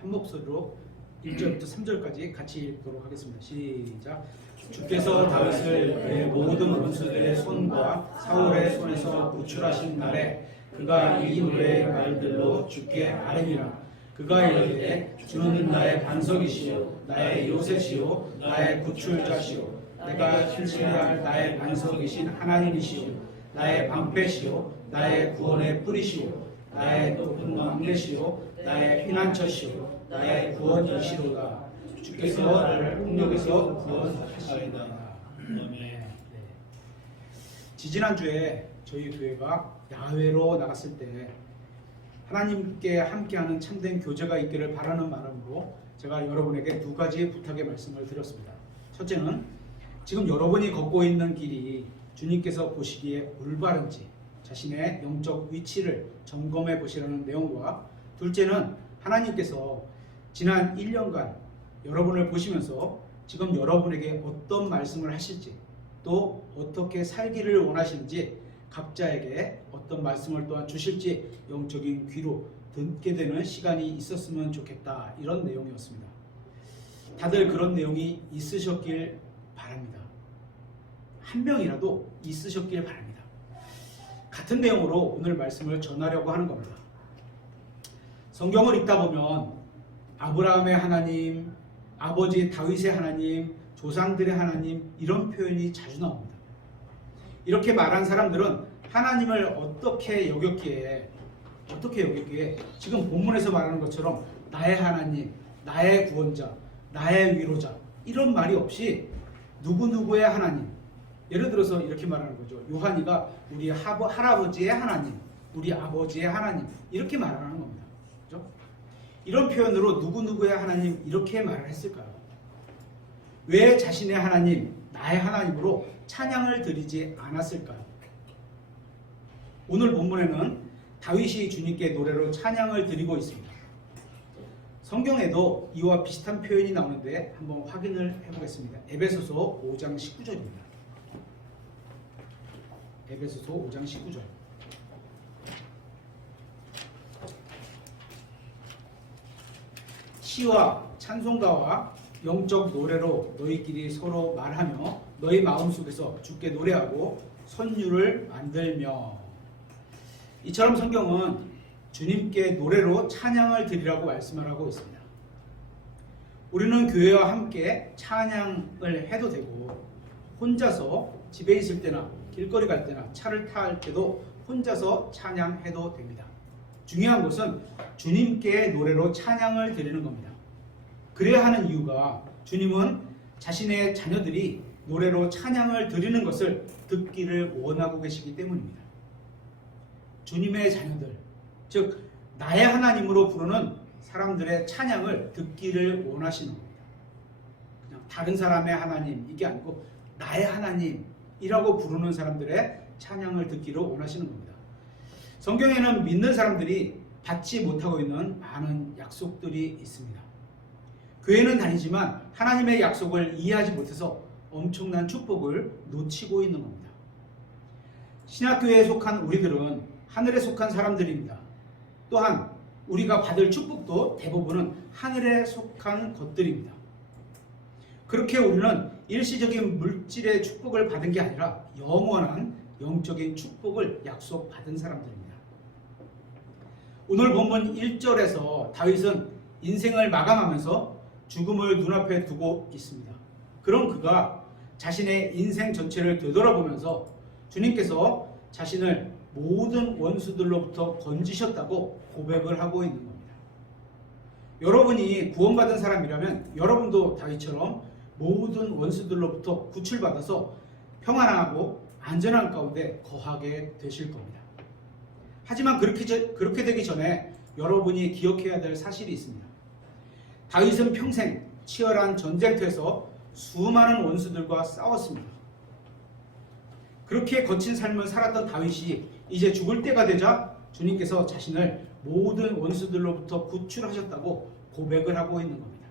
한 목소리로 1절부터 3절까지 같이 읽도록 하겠습니다. 시작. 주께서 다윗을 그의 모든 원수들의 손과 사울의 손에서 구출하신 날에 그가 이 노래의 말들로 주께 아뢰니라. 그가 이르되 주는 나의 반석이시요 나의 요새시요 나의 구출자시요 내가 신뢰할 나의 반석이신 하나님이시요 나의 방패시요 나의 구원의 뿌리시요 나의 높은 왕래시요 나의 피난처시요 나의 구원이시로다. 주께서 나를 폭력에서 구원하시리다. 아멘. 지지난주에 저희 교회가 야외로 나갔을 때 하나님께 함께하는 참된 교제가 있기를 바라는 마음으로 제가 여러분에게 두 가지 부탁의 말씀을 드렸습니다. 첫째는 지금 여러분이 걷고 있는 길이 주님께서 보시기에 올바른지 자신의 영적 위치를 점검해 보시라는 내용과, 둘째는 하나님께서 지난 1년간 여러분을 보시면서 지금 여러분에게 어떤 말씀을 하실지, 또 어떻게 살기를 원하시는지, 각자에게 어떤 말씀을 또한 주실지 영적인 귀로 듣게 되는 시간이 있었으면 좋겠다, 이런 내용이었습니다. 다들 그런 내용이 있으셨길 바랍니다. 한 명이라도 있으셨길 바랍니다. 같은 내용으로 오늘 말씀을 전하려고 하는 겁니다. 성경을 읽다 보면 아브라함의 하나님, 아버지 다윗의 하나님, 조상들의 하나님, 이런 표현이 자주 나옵니다. 이렇게 말한 사람들은 하나님을 어떻게 여겼기에 지금 본문에서 말하는 것처럼 나의 하나님, 나의 구원자, 나의 위로자, 이런 말이 없이 누구누구의 하나님, 예를 들어서 이렇게 말하는 거죠. 요한이가 우리 할아버지의 하나님, 우리 아버지의 하나님, 이렇게 말하는 겁니다. 그렇죠? 이런 표현으로 누구누구의 하나님, 이렇게 말을 했을까요? 왜 자신의 하나님, 나의 하나님으로 찬양을 드리지 않았을까요? 오늘 본문에는 다윗이 주님께 노래로 찬양을 드리고 있습니다. 성경에도 이와 비슷한 표현이 나오는데 한번 확인을 해보겠습니다. 에베소서 5장 19절입니다. 에베소서 5장 19절. 시와 찬송가와 영적 노래로 너희끼리 서로 말하며 너희 마음속에서 주께 노래하고 선율을 만들며. 이처럼 성경은 주님께 노래로 찬양을 드리라고 말씀을 하고 있습니다. 우리는 교회와 함께 찬양을 해도 되고, 혼자서 집에 있을 때나 길거리 갈 때나 차를 탈 때도 혼자서 찬양해도 됩니다. 중요한 것은 주님께 노래로 찬양을 드리는 겁니다. 그래야 하는 이유가 주님은 자신의 자녀들이 노래로 찬양을 드리는 것을 듣기를 원하고 계시기 때문입니다. 주님의 자녀들, 즉 나의 하나님으로 부르는 사람들의 찬양을 듣기를 원하시는 겁니다. 그냥 다른 사람의 하나님, 이게 아니고 나의 하나님이라고 부르는 사람들의 찬양을 듣기를 원하시는 겁니다. 성경에는 믿는 사람들이 받지 못하고 있는 많은 약속들이 있습니다. 교회는 다니지만 하나님의 약속을 이해하지 못해서 엄청난 축복을 놓치고 있는 겁니다. 신약교회에 속한 우리들은 하늘에 속한 사람들입니다. 또한 우리가 받을 축복도 대부분은 하늘에 속한 것들입니다. 그렇게 우리는 일시적인 물질의 축복을 받은 게 아니라 영원한 영적인 축복을 약속받은 사람들입니다. 오늘 본문 1절에서 다윗은 인생을 마감하면서 죽음을 눈앞에 두고 있습니다. 그럼 그가 자신의 인생 전체를 되돌아보면서 주님께서 자신을 모든 원수들로부터 건지셨다고 고백을 하고 있는 겁니다. 여러분이 구원받은 사람이라면 여러분도 다윗처럼 모든 원수들로부터 구출받아서 평안하고 안전한 가운데 거하게 되실 겁니다. 하지만 그렇게 되기 전에 여러분이 기억해야 될 사실이 있습니다. 다윗은 평생 치열한 전쟁터에서 수많은 원수들과 싸웠습니다. 그렇게 거친 삶을 살았던 다윗이 이제 죽을 때가 되자 주님께서 자신을 모든 원수들로부터 구출하셨다고 고백을 하고 있는 겁니다.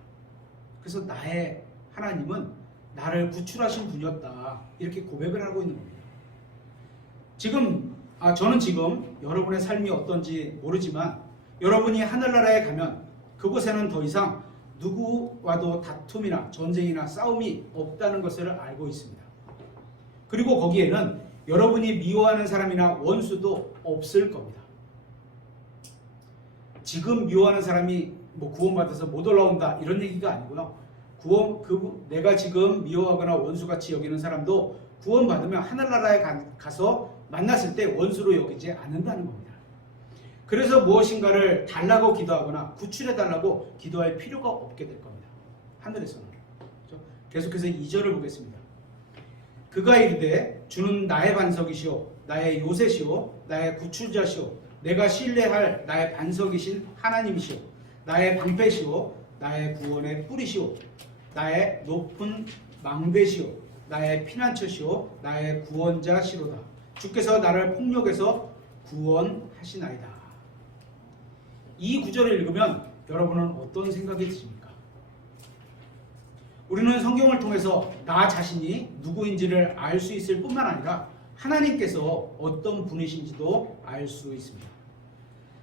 그래서 나의 하나님은 나를 구출하신 분이었다, 이렇게 고백을 하고 있는 겁니다. 저는 지금 여러분의 삶이 어떤지 모르지만 여러분이 하늘나라에 가면 그곳에는 더 이상 누구와도 다툼이나 전쟁이나 싸움이 없다는 것을 알고 있습니다. 그리고 거기에는 여러분이 미워하는 사람이나 원수도 없을 겁니다. 지금 미워하는 사람이 뭐 구원받아서 못 올라온다 이런 얘기가 아니고요. 내가 지금 미워하거나 원수같이 여기는 사람도 구원받으면 하늘나라에 가서 만났을 때 원수로 여기지 않는다는 겁니다. 그래서 무엇인가를 달라고 기도하거나 구출해달라고 기도할 필요가 없게 될 겁니다. 하늘에서는. 그렇죠? 계속해서 2절을 보겠습니다. 그가 이르되 주는 나의 반석이시오 나의 요새시오 나의 구출자시오 내가 신뢰할 나의 반석이신 하나님이시오 나의 방패시오 나의 구원의 뿌리시오 나의 높은 망대시오 나의 피난처시오 나의 구원자시로다 주께서 나를 폭력에서 구원하시나이다. 이 구절을 읽으면 여러분은 어떤 생각이 드십니까? 우리는 성경을 통해서 나 자신이 누구인지를 알 수 있을 뿐만 아니라 하나님께서 어떤 분이신지도 알 수 있습니다.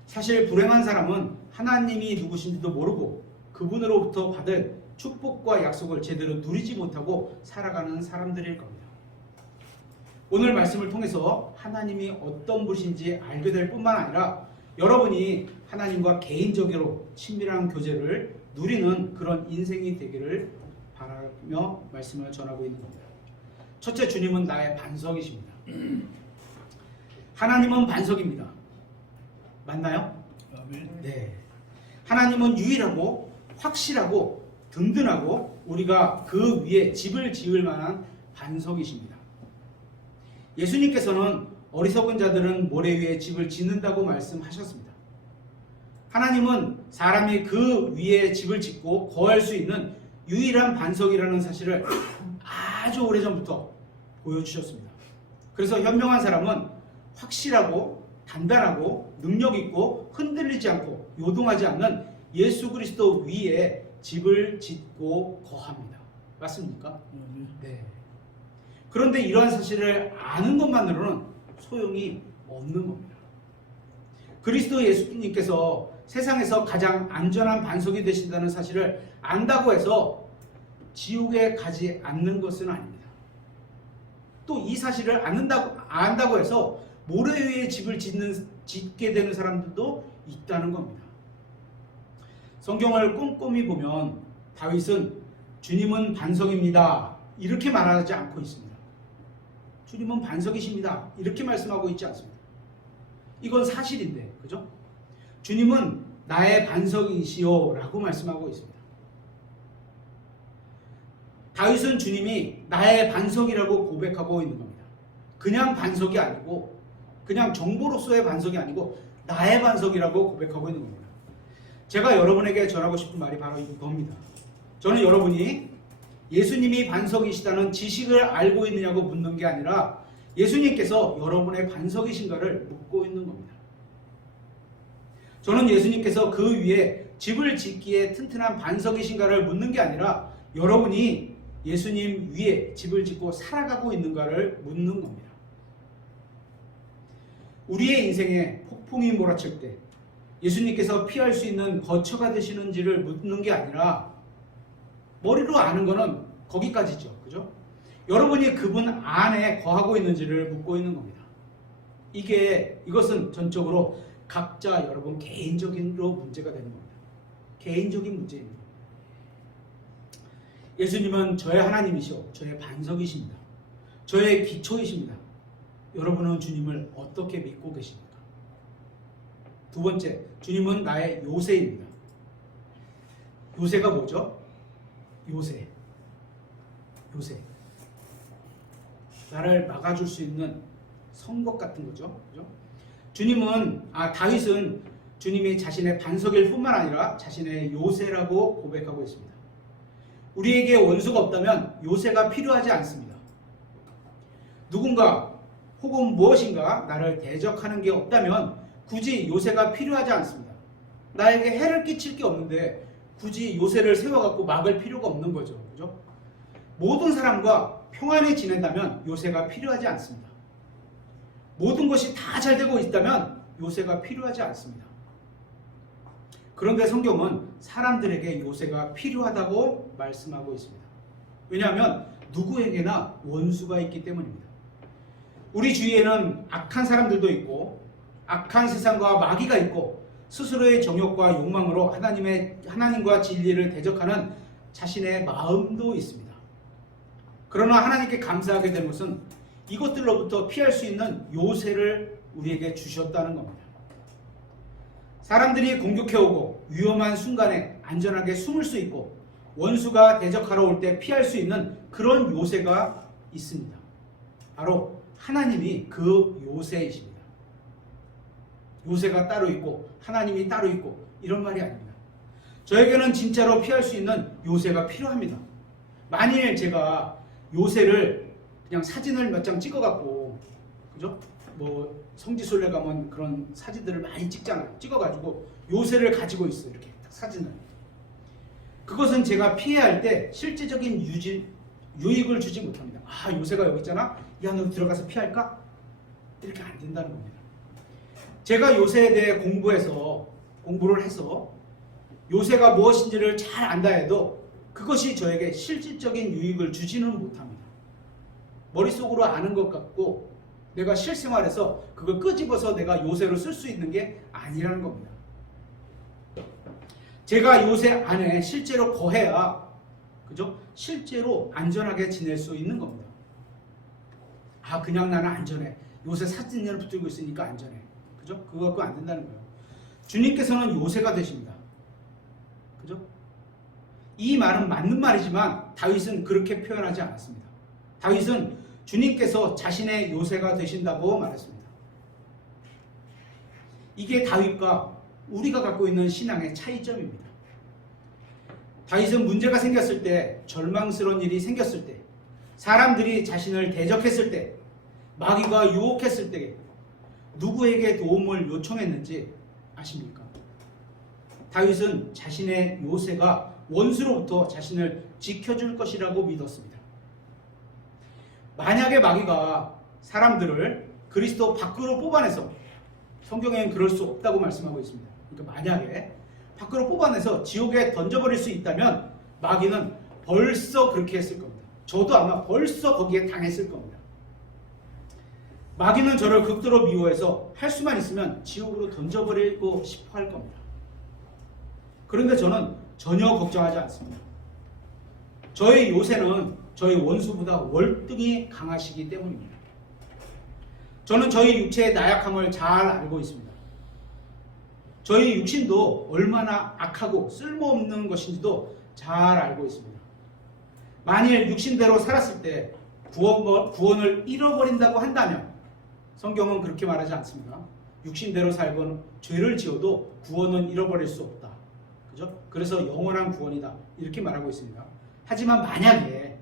사실 불행한 사람은 하나님이 누구신지도 모르고 그분으로부터 받을 축복과 약속을 제대로 누리지 못하고 살아가는 사람들일 겁니다. 오늘 말씀을 통해서 하나님이 어떤 분이신지 알게 될 뿐만 아니라 여러분이 하나님과 개인적으로 친밀한 교제를 누리는 그런 인생이 되기를 바라며 말씀을 전하고 있는 겁니다. 첫째, 주님은 나의 반석이십니다. 하나님은 반석입니다. 맞나요? 네. 하나님은 유일하고 확실하고 든든하고 우리가 그 위에 집을 지을 만한 반석이십니다. 예수님께서는 어리석은 자들은 모래 위에 집을 짓는다고 말씀하셨습니다. 하나님은 사람이 그 위에 집을 짓고 거할 수 있는 유일한 반석이라는 사실을 아주 오래전부터 보여주셨습니다. 그래서 현명한 사람은 확실하고 단단하고 능력있고 흔들리지 않고 요동하지 않는 예수 그리스도 위에 집을 짓고 거합니다. 맞습니까? 네. 그런데 이러한 사실을 아는 것만으로는 소용이 없는 겁니다. 그리스도 예수님께서 세상에서 가장 안전한 반석이 되신다는 사실을 안다고 해서 지옥에 가지 않는 것은 아닙니다. 또 이 사실을 안다고 해서 모래 위에 집을 짓게 되는 사람들도 있다는 겁니다. 성경을 꼼꼼히 보면 다윗은 주님은 반석입니다 이렇게 말하지 않고 있습니다. 주님은 반석이십니다 이렇게 말씀하고 있지 않습니다. 이건 사실인데, 그죠? 주님은 나의 반석이시오 라고 말씀하고 있습니다. 다윗은 주님이 나의 반석이라고 고백하고 있는 겁니다. 그냥 반석이 아니고 그냥 정보로서의 반석이 아니고 나의 반석이라고 고백하고 있는 겁니다. 제가 여러분에게 전하고 싶은 말이 바로 이겁니다. 저는 여러분이 예수님이 반석이시다는 지식을 알고 있느냐고 묻는 게 아니라 예수님께서 여러분의 반석이신가를 묻고 있는 겁니다. 저는 예수님께서 그 위에 집을 짓기에 튼튼한 반석이신가를 묻는 게 아니라 여러분이 예수님 위에 집을 짓고 살아가고 있는가를 묻는 겁니다. 우리의 인생에 폭풍이 몰아칠 때 예수님께서 피할 수 있는 거처가 되시는지를 묻는 게 아니라 머리로 아는 거는 거기까지죠. 그죠? 여러분이 그분 안에 거하고 있는지를 묻고 있는 겁니다. 이것은 전적으로 각자 여러분 개인적인로 문제가 되는 겁니다. 개인적인 문제입니다. 예수님은 저의 하나님이시오. 저의 반석이십니다. 저의 기초이십니다. 여러분은 주님을 어떻게 믿고 계십니까? 두 번째, 주님은 나의 요새입니다. 요새가 뭐죠? 요새. 나를 막아줄 수 있는 성벽 같은 거죠. 그죠? 다윗은 주님이 자신의 반석일 뿐만 아니라 자신의 요새라고 고백하고 있습니다. 우리에게 원수가 없다면 요새가 필요하지 않습니다. 누군가 혹은 무엇인가 나를 대적하는 게 없다면 굳이 요새가 필요하지 않습니다. 나에게 해를 끼칠 게 없는데 굳이 요새를 세워갖고 막을 필요가 없는 거죠. 그죠? 모든 사람과 평안히 지낸다면 요새가 필요하지 않습니다. 모든 것이 다 잘 되고 있다면 요새가 필요하지 않습니다. 그런데 성경은 사람들에게 요새가 필요하다고 말씀하고 있습니다. 왜냐하면 누구에게나 원수가 있기 때문입니다. 우리 주위에는 악한 사람들도 있고 악한 세상과 마귀가 있고 스스로의 정욕과 욕망으로 하나님과 진리를 대적하는 자신의 마음도 있습니다. 그러나 하나님께 감사하게 되는 것은 이것들로부터 피할 수 있는 요새를 우리에게 주셨다는 겁니다. 사람들이 공격해오고 위험한 순간에 안전하게 숨을 수 있고 원수가 대적하러 올 때 피할 수 있는 그런 요새가 있습니다. 바로 하나님이 그 요새이십니다. 요새가 따로 있고 하나님이 따로 있고 이런 말이 아닙니다. 저에게는 진짜로 피할 수 있는 요새가 필요합니다. 만일 제가 요새를 그냥 사진을 몇 장 찍어갖고, 그죠? 뭐 성지순례 가면 그런 사진들을 많이 찍잖아요. 찍어가지고 요새를 가지고 있어요. 이렇게 사진을. 그것은 제가 피해야 할 때 실제적인 유익을 주지 못합니다. 아, 요새가 여기 있잖아. 이 안으로 들어가서 피할까? 이렇게 안 된다는 겁니다. 제가 요새에 대해 공부를 해서 요새가 무엇인지를 잘 안다 해도 그것이 저에게 실질적인 유익을 주지는 못합니다. 머릿속으로 아는 것 같고 내가 실생활에서 그걸 끄집어서 내가 요새로 쓸 수 있는 게 아니라는 겁니다. 제가 요새 안에 실제로 거해야, 그죠? 실제로 안전하게 지낼 수 있는 겁니다. 아, 그냥 나는 안전해. 요새 사진을 붙들고 있으니까 안전해. 그죠? 그거 갖고 안 된다는 거예요. 주님께서는 요새가 되십니다. 그죠? 이 말은 맞는 말이지만 다윗은 그렇게 표현하지 않았습니다. 다윗은 주님께서 자신의 요새가 되신다고 말했습니다. 이게 다윗과 우리가 갖고 있는 신앙의 차이점입니다. 다윗은 문제가 생겼을 때, 절망스러운 일이 생겼을 때, 사람들이 자신을 대적했을 때, 마귀가 유혹했을 때 누구에게 도움을 요청했는지 아십니까? 다윗은 자신의 요새가 원수로부터 자신을 지켜줄 것이라고 믿었습니다. 만약에 마귀가 사람들을 그리스도 밖으로 뽑아내서, 성경에는 그럴 수 없다고 말씀하고 있습니다. 그러니까 만약에 밖으로 뽑아내서 지옥에 던져버릴 수 있다면 마귀는 벌써 그렇게 했을 겁니다. 저도 아마 벌써 거기에 당했을 겁니다. 마귀는 저를 극도로 미워해서 할 수만 있으면 지옥으로 던져버리고 싶어 할 겁니다. 그런데 저는 전혀 걱정하지 않습니다. 저의 요새는 저희 원수보다 월등히 강하시기 때문입니다. 저는 저희 육체의 나약함을 잘 알고 있습니다. 저희 육신도 얼마나 악하고 쓸모없는 것인지도 잘 알고 있습니다. 만일 육신대로 살았을 때 구원을 잃어버린다고 한다면 성경은 그렇게 말하지 않습니다. 육신대로 살건 죄를 지어도 구원은 잃어버릴 수 없다. 그죠? 그래서 영원한 구원이다. 이렇게 말하고 있습니다. 하지만 만약에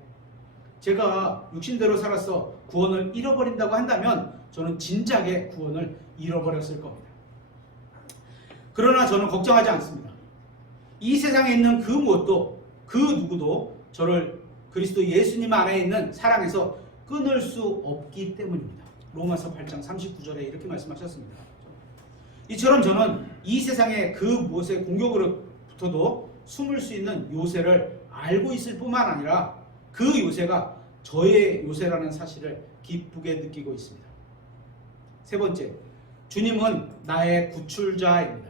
제가 육신대로 살아서 구원을 잃어버린다고 한다면 저는 진작에 구원을 잃어버렸을 겁니다. 그러나 저는 걱정하지 않습니다. 이 세상에 있는 그 무엇도, 그 누구도 저를 그리스도 예수님 안에 있는 사랑에서 끊을 수 없기 때문입니다. 로마서 8장 39절에 이렇게 말씀하셨습니다. 이처럼 저는 이 세상의 그 무엇의 공격으로부터도 숨을 수 있는 요새를 알고 있을 뿐만 아니라 그 요새가 저의 요새라는 사실을 기쁘게 느끼고 있습니다. 세 번째, 주님은 나의 구출자입니다.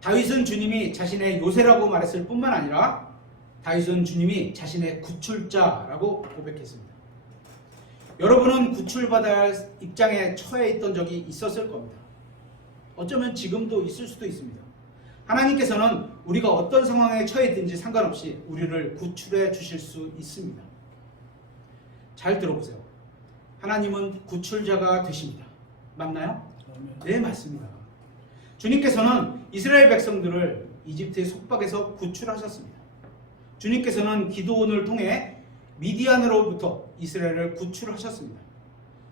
다윗은 주님이 자신의 요새라고 말했을 뿐만 아니라 다윗은 주님이 자신의 구출자라고 고백했습니다. 여러분은 구출받아야 할 입장에 처해 있던 적이 있었을 겁니다. 어쩌면 지금도 있을 수도 있습니다. 하나님께서는 우리가 어떤 상황에 처해 있든지 상관없이 우리를 구출해 주실 수 있습니다. 잘 들어보세요. 하나님은 구출자가 되십니다. 맞나요? 네, 맞습니다. 주님께서는 이스라엘 백성들을 이집트의 속박에서 구출하셨습니다. 주님께서는 기드온을 통해 미디안으로부터 이스라엘을 구출하셨습니다.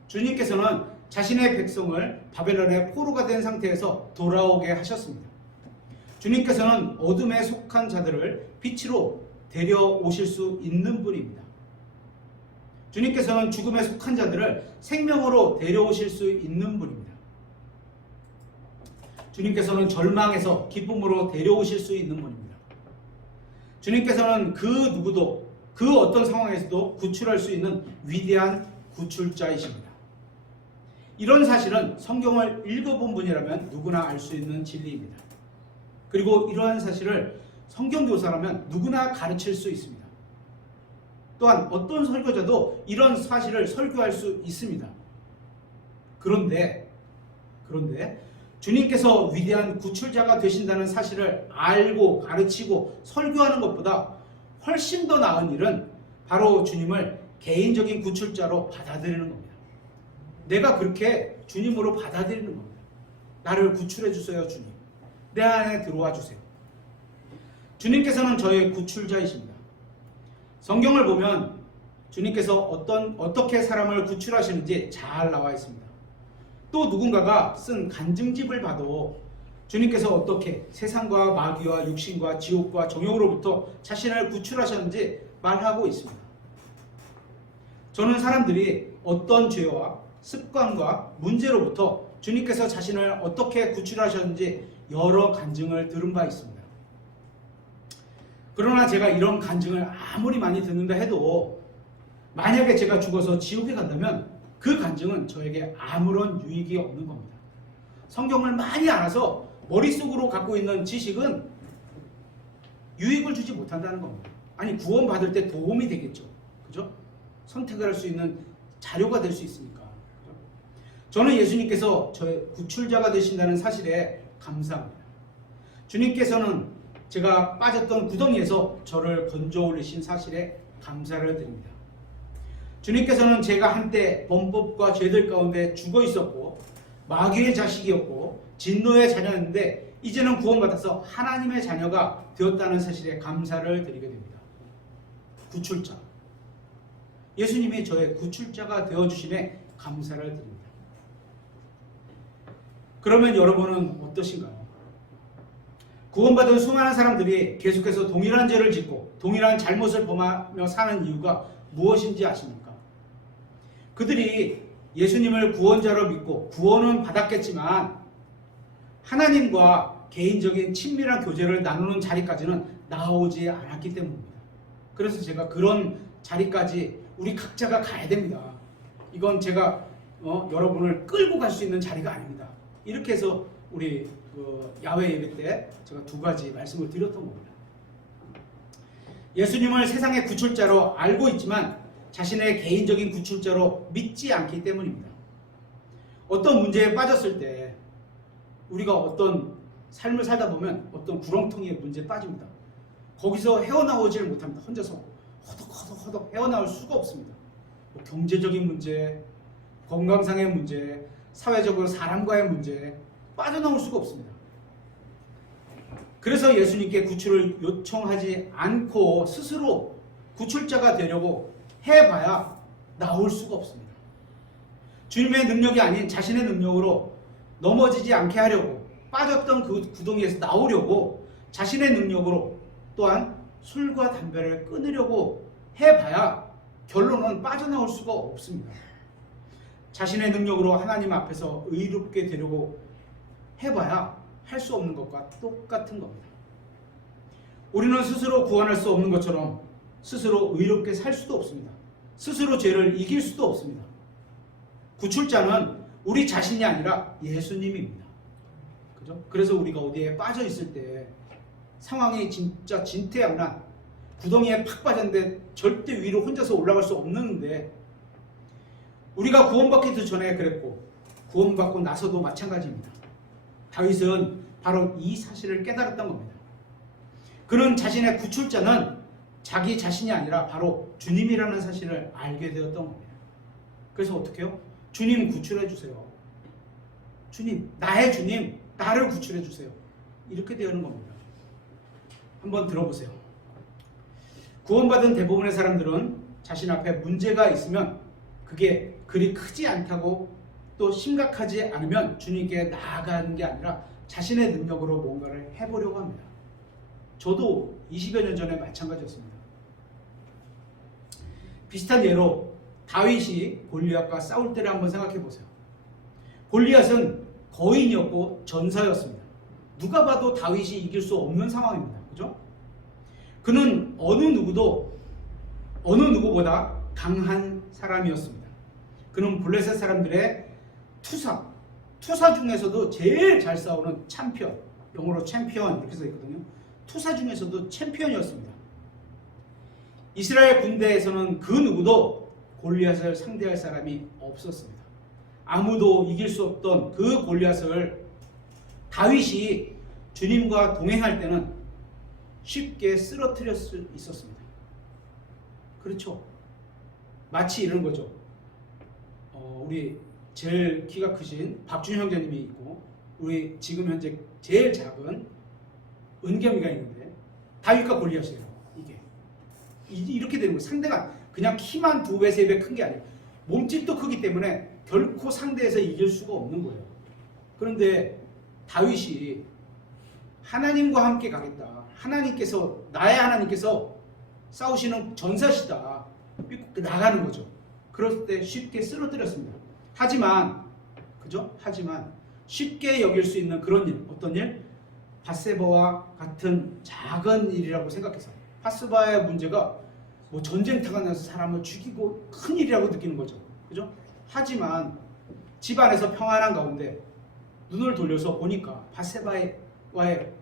주님께서는 자신의 백성을 바벨론의 포로가 된 상태에서 돌아오게 하셨습니다. 주님께서는 어둠에 속한 자들을 빛으로 데려오실 수 있는 분입니다. 주님께서는 죽음에 속한 자들을 생명으로 데려오실 수 있는 분입니다. 주님께서는 절망에서 기쁨으로 데려오실 수 있는 분입니다. 주님께서는 그 누구도 그 어떤 상황에서도 구출할 수 있는 위대한 구출자이십니다. 이런 사실은 성경을 읽어본 분이라면 누구나 알 수 있는 진리입니다. 그리고 이러한 사실을 성경교사라면 누구나 가르칠 수 있습니다. 또한 어떤 설교자도 이런 사실을 설교할 수 있습니다. 그런데 주님께서 위대한 구출자가 되신다는 사실을 알고 가르치고 설교하는 것보다 훨씬 더 나은 일은 바로 주님을 개인적인 구출자로 받아들이는 겁니다. 내가 그렇게 주님으로 받아들이는 겁니다. 나를 구출해 주세요, 주님. 내 안에 들어와 주세요. 주님께서는 저의 구출자이십니다. 성경을 보면 주님께서 어떻게 사람을 구출하시는지 잘 나와 있습니다. 또 누군가가 쓴 간증집을 봐도 주님께서 어떻게 세상과 마귀와 육신과 지옥과 정욕으로부터 자신을 구출하셨는지 말하고 있습니다. 저는 사람들이 어떤 죄와 습관과 문제로부터 주님께서 자신을 어떻게 구출하셨는지 여러 간증을 들은 바 있습니다. 그러나 제가 이런 간증을 아무리 많이 듣는다 해도 만약에 제가 죽어서 지옥에 간다면 그 간증은 저에게 아무런 유익이 없는 겁니다. 성경을 많이 알아서 머릿속으로 갖고 있는 지식은 유익을 주지 못한다는 겁니다. 아니, 구원받을 때 도움이 되겠죠. 그죠? 선택을 할 수 있는 자료가 될 수 있으니까. 그죠? 저는 예수님께서 저의 구출자가 되신다는 사실에 감사합니다. 주님께서는 제가 빠졌던 구덩이에서 저를 건져 올리신 사실에 감사를 드립니다. 주님께서는 제가 한때 범법과 죄들 가운데 죽어 있었고 마귀의 자식이었고 진노의 자녀였는데 이제는 구원받아서 하나님의 자녀가 되었다는 사실에 감사를 드리게 됩니다. 구출자. 예수님이 저의 구출자가 되어주심에 감사를 드립니다. 그러면 여러분은 어떠신가요? 구원받은 수많은 사람들이 계속해서 동일한 죄를 짓고 동일한 잘못을 범하며 사는 이유가 무엇인지 아십니까? 그들이 예수님을 구원자로 믿고 구원은 받았겠지만 하나님과 개인적인 친밀한 교제를 나누는 자리까지는 나오지 않았기 때문입니다. 그래서 제가 그런 자리까지 우리 각자가 가야 됩니다. 이건 제가 여러분을 끌고 갈 수 있는 자리가 아닙니다. 이렇게 해서 우리 야외 예배 때 제가 두 가지 말씀을 드렸던 겁니다. 예수님을 세상의 구출자로 알고 있지만 자신의 개인적인 구출자로 믿지 않기 때문입니다. 어떤 문제에 빠졌을 때 우리가 어떤 삶을 살다 보면 어떤 구렁텅이의 문제에 빠집니다. 거기서 헤어나오지를 못합니다. 혼자서 허덕허덕 헤어나올 수가 없습니다. 뭐 경제적인 문제, 건강상의 문제, 사회적으로 사람과의 문제 빠져나올 수가 없습니다. 그래서 예수님께 구출을 요청하지 않고 스스로 구출자가 되려고 해봐야 나올 수가 없습니다. 주님의 능력이 아닌 자신의 능력으로 넘어지지 않게 하려고 빠졌던 그 구덩이에서 나오려고 자신의 능력으로 또한 술과 담배를 끊으려고 해봐야 결론은 빠져나올 수가 없습니다. 자신의 능력으로 하나님 앞에서 의롭게 되려고 해봐야 할 수 없는 것과 똑같은 겁니다. 우리는 스스로 구원할 수 없는 것처럼 스스로 의롭게 살 수도 없습니다. 스스로 죄를 이길 수도 없습니다. 구출자는 우리 자신이 아니라 예수님입니다. 그죠? 그래서 우리가 어디에 빠져 있을 때 상황이 진짜 진퇴양난 구덩이에 팍 빠졌는데 절대 위로 혼자서 올라갈 수 없는데 우리가 구원받기도 전에 그랬고 구원받고 나서도 마찬가지입니다. 다윗은 바로 이 사실을 깨달았던 겁니다. 그는 자신의 구출자는 자기 자신이 아니라 바로 주님이라는 사실을 알게 되었던 겁니다. 그래서 어떻게 해요? 주님 구출해 주세요. 주님, 나의 주님, 나를 구출해 주세요. 이렇게 되는 겁니다. 한번 들어보세요. 구원받은 대부분의 사람들은 자신 앞에 문제가 있으면 그게 그리 크지 않다고 또 심각하지 않으면 주님께 나아가는 게 아니라 자신의 능력으로 뭔가를 해보려고 합니다. 저도 20여 년 전에 마찬가지였습니다. 비슷한 예로 다윗이 골리앗과 싸울 때를 한번 생각해 보세요. 골리앗은 거인이었고 전사였습니다. 누가 봐도 다윗이 이길 수 없는 상황입니다. 그죠? 그는 어느 누구보다 강한 사람이었습니다. 그는 블레셋 사람들의 투사 중에서도 제일 잘 싸우는 챔피언, 영어로 챔피언 이렇게 써 있거든요. 투사 중에서도 챔피언이었습니다. 이스라엘 군대에서는 그 누구도 골리앗을 상대할 사람이 없었습니다. 아무도 이길 수 없던 그 골리앗을 다윗이 주님과 동행할 때는 쉽게 쓰러뜨릴 수 있었습니다. 그렇죠? 마치 이런 거죠. 우리 제일 키가 크신 박준희 형제님이 있고 우리 지금 현재 제일 작은 은겸이가 있는데 다윗과 골리앗이에요. 이게 이렇게 되는 거예요. 상대가 그냥 키만 2배, 3배 큰 게 아니에요. 몸집도 크기 때문에 결코 상대에서 이길 수가 없는 거예요. 그런데 다윗이 하나님과 함께 가겠다. 나의 하나님께서 싸우시는 전사시다. 믿고 나가는 거죠. 그럴 때 쉽게 쓰러뜨렸습니다. 하지만 쉽게 여길 수 있는 그런 일, 어떤 일? 밧세바와 같은 작은 일이라고 생각해서 밧세바의 문제가 뭐 전쟁터가 나서 사람을 죽이고 큰 일이라고 느끼는 거죠. 그죠? 하지만 집안에서 평안한 가운데 눈을 돌려서 보니까 밧세바와의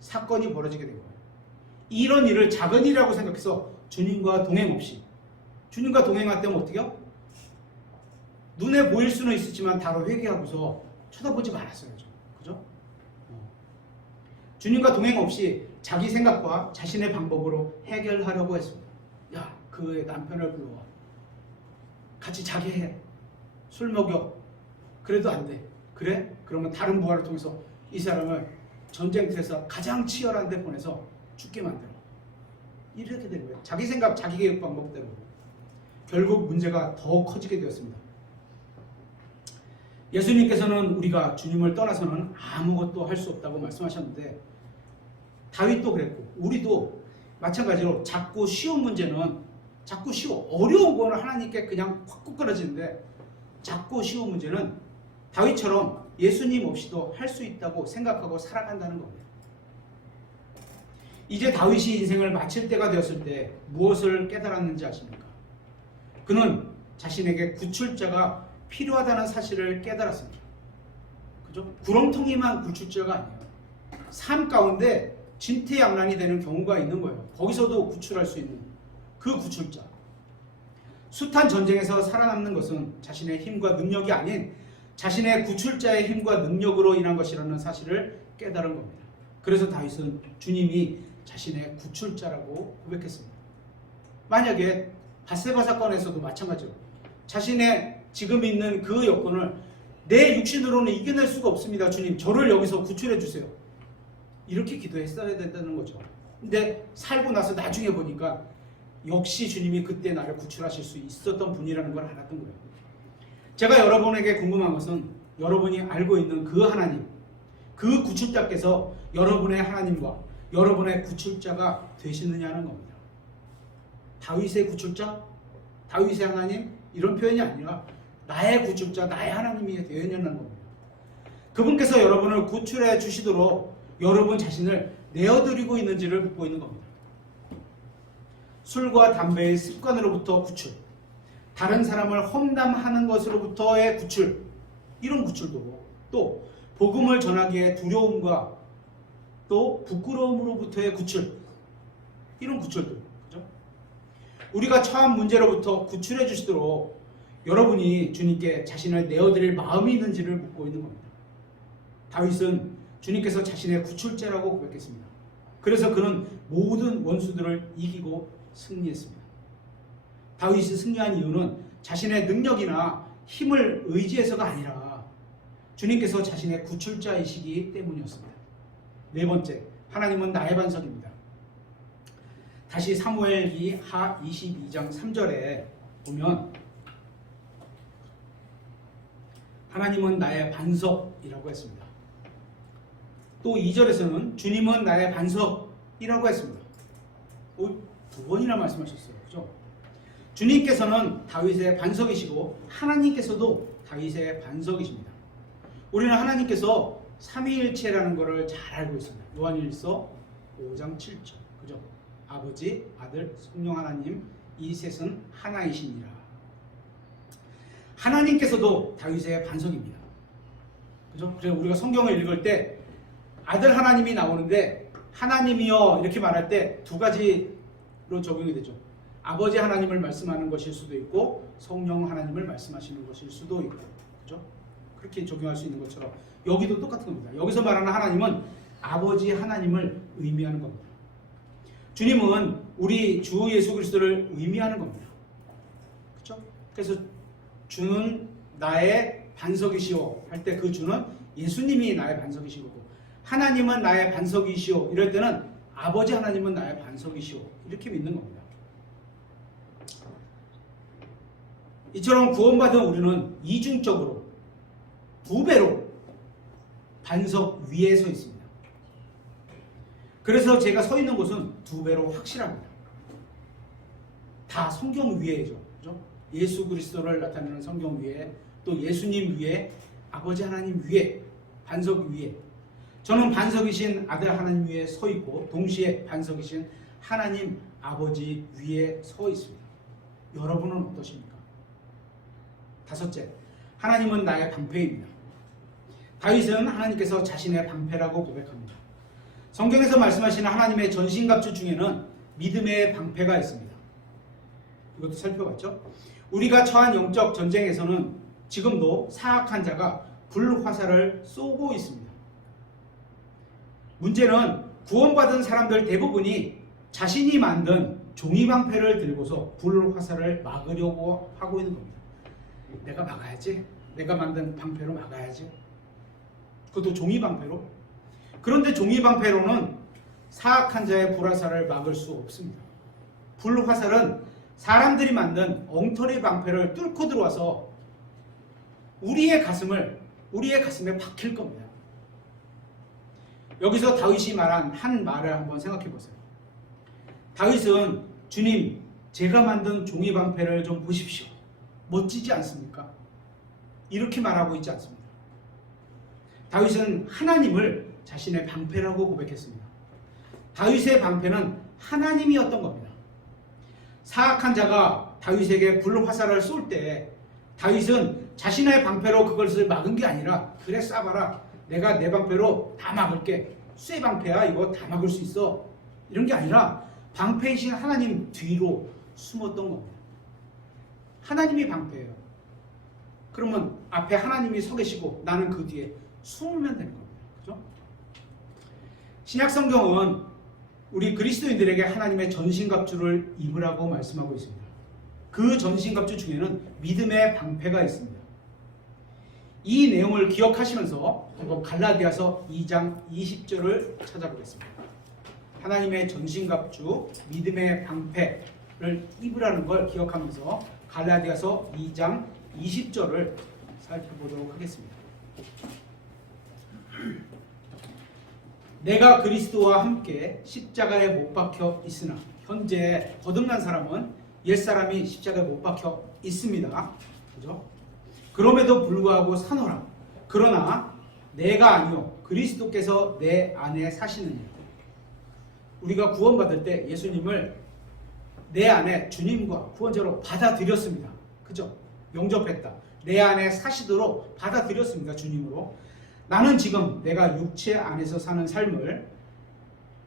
사건이 벌어지게 된 거예요. 이런 일을 작은 일이라고 생각해서 주님과 동행 없이 주님과 동행할 때는 어떻게 해요? 눈에 보일 수는 있었지만 바로 회개하고서 쳐다보지 말았어요. 그죠? 주님과 동행 없이 자기 생각과 자신의 방법으로 해결하려고 했습니다. 야, 그의 남편을 불러와. 같이 자게 해. 술 먹여. 그래도 안 돼. 그래? 그러면 다른 부하를 통해서 이 사람을 전쟁터에서 가장 치열한 데 보내서 죽게 만들어. 이렇게 된 거예요. 자기 생각, 자기 계획 방법대로. 결국 문제가 더 커지게 되었습니다. 예수님께서는 우리가 주님을 떠나서는 아무것도 할 수 없다고 말씀하셨는데 다윗도 그랬고 우리도 마찬가지로 자꾸 쉬운 문제는 어려운 거는 하나님께 그냥 확 끄끄러지는데 작고 쉬운 문제는 다윗처럼 예수님 없이도 할 수 있다고 생각하고 살아간다는 겁니다. 이제 다윗이 인생을 마칠 때가 되었을 때 무엇을 깨달았는지 아십니까? 그는 자신에게 구출자가 필요하다는 사실을 깨달았습니다. 그죠? 구렁텅이만 구출자가 아니에요. 삶 가운데 진퇴양난이 되는 경우가 있는 거예요. 거기서도 구출할 수 있는 그 구출자. 숱한 전쟁에서 살아남는 것은 자신의 힘과 능력이 아닌 자신의 구출자의 힘과 능력으로 인한 것이라는 사실을 깨달은 겁니다. 그래서 다윗은 주님이 자신의 구출자라고 고백했습니다. 만약에 밧세바 사건에서도 마찬가지로 자신의 지금 있는 그 여건을 내 육신으로는 이겨낼 수가 없습니다. 주님, 저를 여기서 구출해 주세요. 이렇게 기도했어야 된다는 거죠. 근데 살고 나서 나중에 보니까 역시 주님이 그때 나를 구출하실 수 있었던 분이라는 걸 알았던 거예요. 제가 여러분에게 궁금한 것은 여러분이 알고 있는 그 하나님, 그 구출자께서 여러분의 하나님과 여러분의 구출자가 되시느냐는 겁니다. 다윗의 구출자? 다윗의 하나님? 이런 표현이 아니라 나의 구출자, 나의 하나님이 되었냐는 겁니다. 그분께서 여러분을 구출해 주시도록 여러분 자신을 내어드리고 있는지를 묻고 있는 겁니다. 술과 담배의 습관으로부터 구출, 다른 사람을 험담하는 것으로부터의 구출, 이런 구출도, 또 복음을 전하기에 두려움과 또 부끄러움으로부터의 구출, 이런 구출들, 그죠? 우리가 처한 문제로부터 구출해 주시도록 여러분이 주님께 자신을 내어드릴 마음이 있는지를 묻고 있는 겁니다. 다윗은 주님께서 자신의 구출자라고 고백했습니다. 그래서 그는 모든 원수들을 이기고 승리했습니다. 다윗이 승리한 이유는 자신의 능력이나 힘을 의지해서가 아니라 주님께서 자신의 구출자이시기 때문이었습니다. 네 번째, 하나님은 나의 반석입니다. 다시 사무엘기 하 22장 3절에 보면 하나님은 나의 반석이라고 했습니다. 또 2절에서는 주님은 나의 반석이라고 했습니다. 두 번이나 말씀하셨어요. 그죠? 주님께서는 다윗의 반석이시고 하나님께서도 다윗의 반석이십니다. 우리는 하나님께서 삼위일체라는 것을 잘 알고 있습니다. 요한일서 5장 7절. 그죠? 아버지, 아들, 성령 하나님 이 셋은 하나이시니라. 하나님께서도 다윗의 반석입니다. 그죠? 그래서 우리가 성경을 읽을 때 아들 하나님이 나오는데 하나님이여 이렇게 말할 때 두 가지로 적용이 되죠. 아버지 하나님을 말씀하는 것일 수도 있고 성령 하나님을 말씀하시는 것일 수도 있고, 그죠? 그렇게 적용할 수 있는 것처럼 여기도 똑같은 겁니다. 여기서 말하는 하나님은 아버지 하나님을 의미하는 겁니다. 주님은 우리 주 예수 그리스도를 의미하는 겁니다. 그렇죠? 그래서 주는 나의 반석이시오 할 때 그 주는 예수님이 나의 반석이시고, 하나님은 나의 반석이시오 이럴 때는 아버지 하나님은 나의 반석이시오 이렇게 믿는 겁니다. 이처럼 구원받은 우리는 이중적으로 두 배로 반석 위에 서 있습니다. 그래서 제가 서 있는 곳은 두 배로 확실합니다. 다 성경 위에죠. 그죠? 예수 그리스도를 나타내는 성경 위에, 또 예수님 위에, 아버지 하나님 위에, 반석 위에. 저는 반석이신 아들 하나님 위에 서 있고 동시에 반석이신 하나님 아버지 위에 서 있습니다. 여러분은 어떠십니까? 다섯째, 하나님은 나의 방패입니다. 다윗은 하나님께서 자신의 방패라고 고백합니다. 성경에서 말씀하시는 하나님의 전신갑주 중에는 믿음의 방패가 있습니다. 이것도 살펴봤죠? 우리가 처한 영적 전쟁에서는 지금도 사악한 자가 불화살을 쏘고 있습니다. 문제는 구원받은 사람들 대부분이 자신이 만든 종이방패를 들고서 불화살을 막으려고 하고 있는 겁니다. 내가 막아야지. 내가 만든 방패로 막아야지. 그것도 종이방패로. 그런데 종이방패로는 사악한 자의 불화살을 막을 수 없습니다. 불화살은 사람들이 만든 엉터리 방패를 뚫고 들어와서 우리의 가슴에 박힐 겁니다. 여기서 다윗이 말한 한 말을 한번 생각해 보세요. 다윗은 주님, 제가 만든 종이방패를 좀 보십시오. 멋지지 않습니까? 이렇게 말하고 있지 않습니다. 다윗은 하나님을 자신의 방패라고 고백했습니다. 다윗의 방패는 하나님이었던 겁니다. 사악한 자가 다윗에게 불화살을 쏠 때 다윗은 자신의 방패로 그것을 막은 게 아니라, 그래 쏴봐라, 내가 내 방패로 다 막을게, 쇠 방패야 이거 다 막을 수 있어, 이런 게 아니라 방패이신 하나님 뒤로 숨었던 겁니다. 하나님이 방패예요. 그러면 앞에 하나님이 서 계시고 나는 그 뒤에 숨으면 되는 겁니다. 그죠? 신약 성경은 우리 그리스도인들에게 하나님의 전신갑주를 입으라고 말씀하고 있습니다. 그 전신갑주 중에는 믿음의 방패가 있습니다. 이 내용을 기억하시면서 한번 갈라디아서 2장 20절을 찾아보겠습니다. 하나님의 전신갑주, 믿음의 방패를 입으라는 걸 기억하면서 갈라디아서 2장 20절을 살펴보도록 하겠습니다. 내가 그리스도와 함께 십자가에 못 박혀 있으나, 현재 거듭난 사람은 옛사람이 십자가에 못 박혀 있습니다. 그죠? 그럼에도 불구하고 사노라. 그러나 내가 아니요 그리스도께서 내 안에 사시느니라. 우리가 구원받을 때 예수님을 내 안에 주님과 구원자로 받아들였습니다. 그죠? 영접했다. 내 안에 사시도록 받아들였습니다. 주님으로. 나는 지금 내가 육체 안에서 사는 삶을,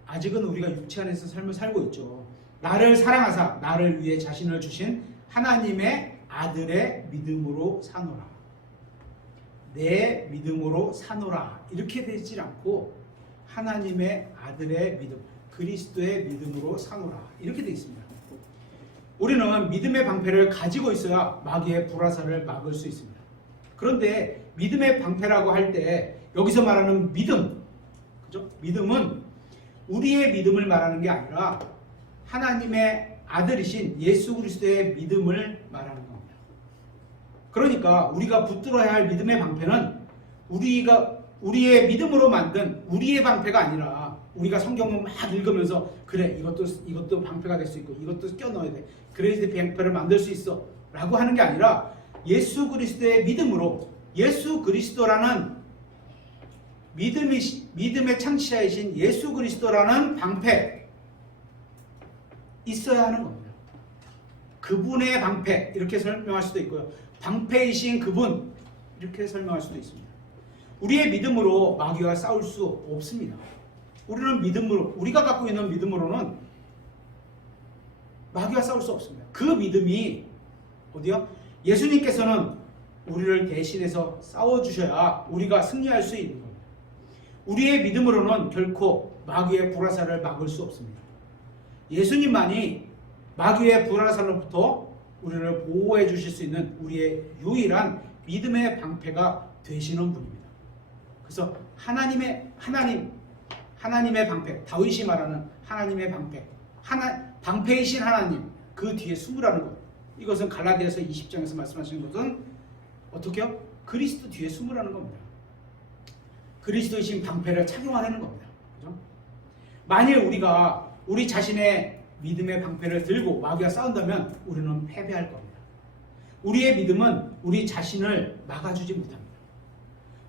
아직은 우리가 육체 안에서 삶을 살고 있죠. 나를 사랑하사 나를 위해 자신을 주신 하나님의 아들의 믿음으로 사노라. 내 믿음으로 사노라. 이렇게 되지 않고 하나님의 아들의 믿음, 그리스도의 믿음으로 사노라. 이렇게 되어 있습니다. 우리는 믿음의 방패를 가지고 있어야 마귀의 불화살을 막을 수 있습니다. 그런데 믿음의 방패라고 할 때 여기서 말하는 믿음, 그죠? 믿음은 우리의 믿음을 말하는 게 아니라 하나님의 아들이신 예수 그리스도의 믿음을 말하는 겁니다. 그러니까 우리가 붙들어야 할 믿음의 방패는 우리의 믿음으로 만든 우리의 방패가 아니라, 우리가 성경을 막 읽으면서 그래 이것도 방패가 될 수 있고 이것도 껴넣어야 돼, 그래야지 방패를 만들 수 있어 라고 하는 게 아니라 예수 그리스도의 믿음으로, 예수 그리스도라는 믿음의 창시자이신 예수 그리스도라는 방패 있어야 하는 겁니다. 그분의 방패 이렇게 설명할 수도 있고요. 방패이신 그분 이렇게 설명할 수도 있습니다. 우리의 믿음으로 마귀와 싸울 수 없습니다. 우리는 믿음으로, 우리가 갖고 있는 믿음으로는 마귀와 싸울 수 없습니다. 그 믿음이 어디요? 예수님께서는 우리를 대신해서 싸워주셔야 우리가 승리할 수 있는 겁니다. 우리의 믿음으로는 결코 마귀의 불화살을 막을 수 없습니다. 예수님만이 마귀의 불화살로부터 우리를 보호해 주실 수 있는 우리의 유일한 믿음의 방패가 되시는 분입니다. 그래서 하나님의 방패, 다윗이 말하는 하나님의 방패, 방패이신 하나님 그 뒤에 숨으라는 것. 이것은 갈라디아서 20장에서 말씀하시는 것은 어떻게요? 그리스도 뒤에 숨으라는 겁니다. 그리스도이신 방패를 착용하라는 겁니다. 그죠? 만일 우리가 우리 자신의 믿음의 방패를 들고 마귀와 싸운다면 우리는 패배할 겁니다. 우리의 믿음은 우리 자신을 막아주지 못합니다.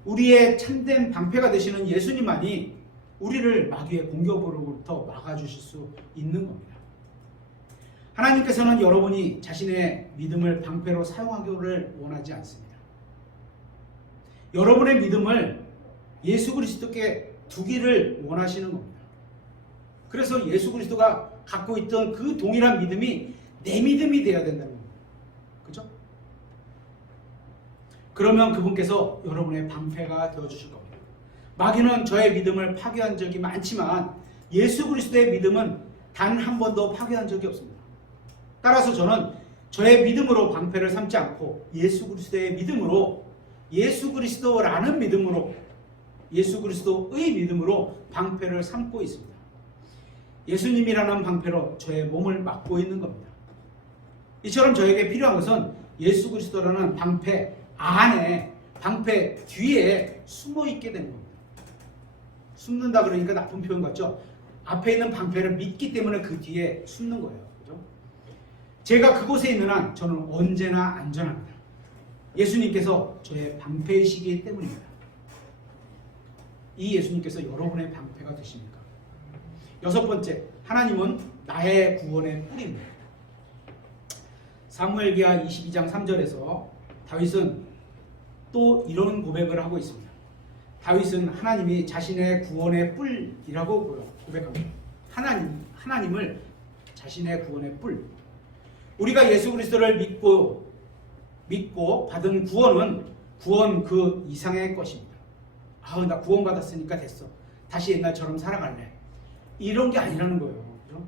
우리의 참된 방패가 되시는 예수님만이 우리를 마귀의 공격으로부터 막아주실 수 있는 겁니다. 하나님께서는 여러분이 자신의 믿음을 방패로 사용하기를 원하지 않습니다. 여러분의 믿음을 예수 그리스도께 두기를 원하시는 겁니다. 그래서 예수 그리스도가 갖고 있던 그 동일한 믿음이 내 믿음이 되어야 된다는 겁니다. 그렇죠? 그러면 그분께서 여러분의 방패가 되어주실 겁니다. 마귀는 저의 믿음을 파괴한 적이 많지만 예수 그리스도의 믿음은 단 한 번도 파괴한 적이 없습니다. 따라서 저는 저의 믿음으로 방패를 삼지 않고 예수 그리스도의 믿음으로, 예수 그리스도라는 믿음으로, 예수 그리스도의 믿음으로 방패를 삼고 있습니다. 예수님이라는 방패로 저의 몸을 막고 있는 겁니다. 이처럼 저에게 필요한 것은 예수 그리스도라는 방패 안에, 방패 뒤에 숨어 있게 되는 겁니다. 숨는다 그러니까 나쁜 표현 같죠? 앞에 있는 방패를 믿기 때문에 그 뒤에 숨는 거예요. 그죠? 제가 그곳에 있는 한 저는 언제나 안전합니다. 예수님께서 저의 방패이시기 때문입니다. 이 예수님께서 여러분의 방패가 되십니까? 여섯 번째, 하나님은 나의 구원의 뿌리입니다. 사무엘기하 22장 3절에서 다윗은 또 이런 고백을 하고 있습니다. 다윗은 하나님이 자신의 구원의 뿔이라고 고백합니다. 하나님을 자신의 구원의 뿔. 우리가 예수 그리스도를 믿고 받은 구원 그 이상의 것입니다. 나 구원 받았으니까 됐어. 다시 옛날처럼 살아갈래. 이런 게 아니라는 거예요. 그렇죠?